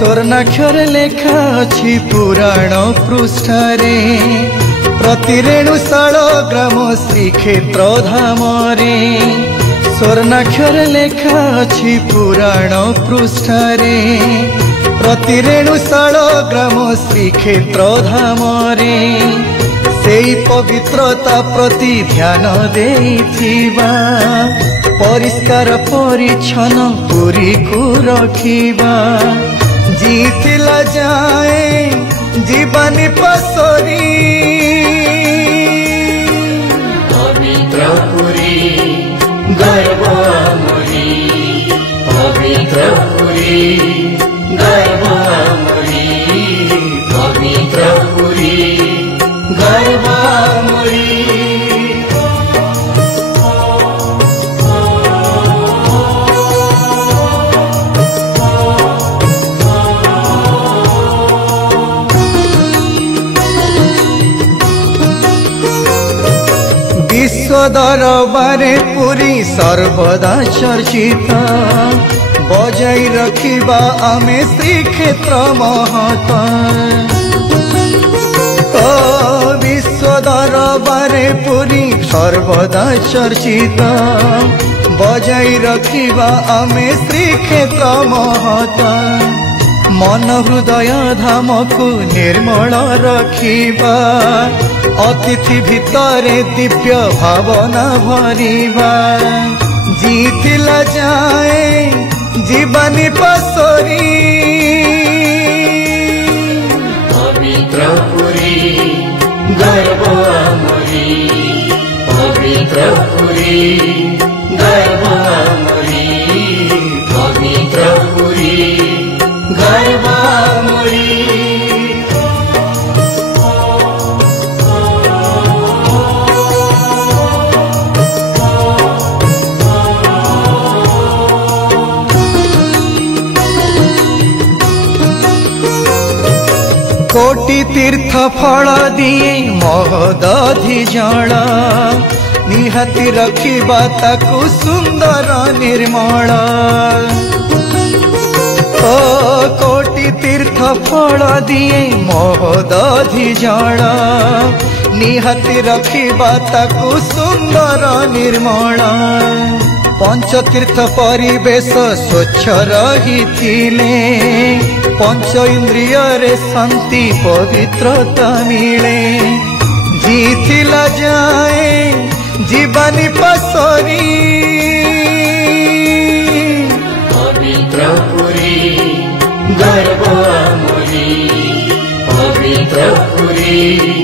स्वर्णाक्षर लेखा अछि पुराण पृष्ठरे प्रतिरेणुशाल ग्राम श्रीक्षेत्र धामरे स्वर्णाक्षर लेखा अछि पुराण पृष्ठरे प्रतिरेणुशाल ग्राम श्रीक्षेत्र धामरे सेई पवित्रता प्रति ध्यान देइथिबा परिष्कार परिच्छन्न पुरी को रखिबा जीतिला जाए जीवानी पसरी पवित्र पुरी गर्व मोरी पवित्र पुरी गर्व मोरी पवित्र पुरी गर्व मोरी विश्व दरबारे पुरी सर्वदा चर्चित बजाई रखिबा आमे श्रीक्षेत्र महता विश्व दरबारे पुरी सर्वदा चर्चित बजाई रखिबा आमे श्रीक्षेत्र महता मन हृदय धाम को निर्मल रखिबा अतिथि भितरे दिव्य भावना भरिबा जीतिला जाए जीवानी पसरी पवित्र पुरी गर्व मोरी पवित्र पुरी गर्व मोरी पवित्र पुरी गर्व मोरी कोटि तीर्थ फल दिए महदधि जल निहाती रखिबा ताकु सुंदर निर्मल कोटि तीर्थ फल दिए महदधि जल निहाती रखिबा ताकु सुंदर निर्मल पंचतीर्थ परिवेश स्वच्छ रहिथिले पंच इंद्रिय रे शांति पवित्रता मिले जीतिला जाए जीवानी पसरी पवित्र पुरी गर्व मोरी पवित्र पुरी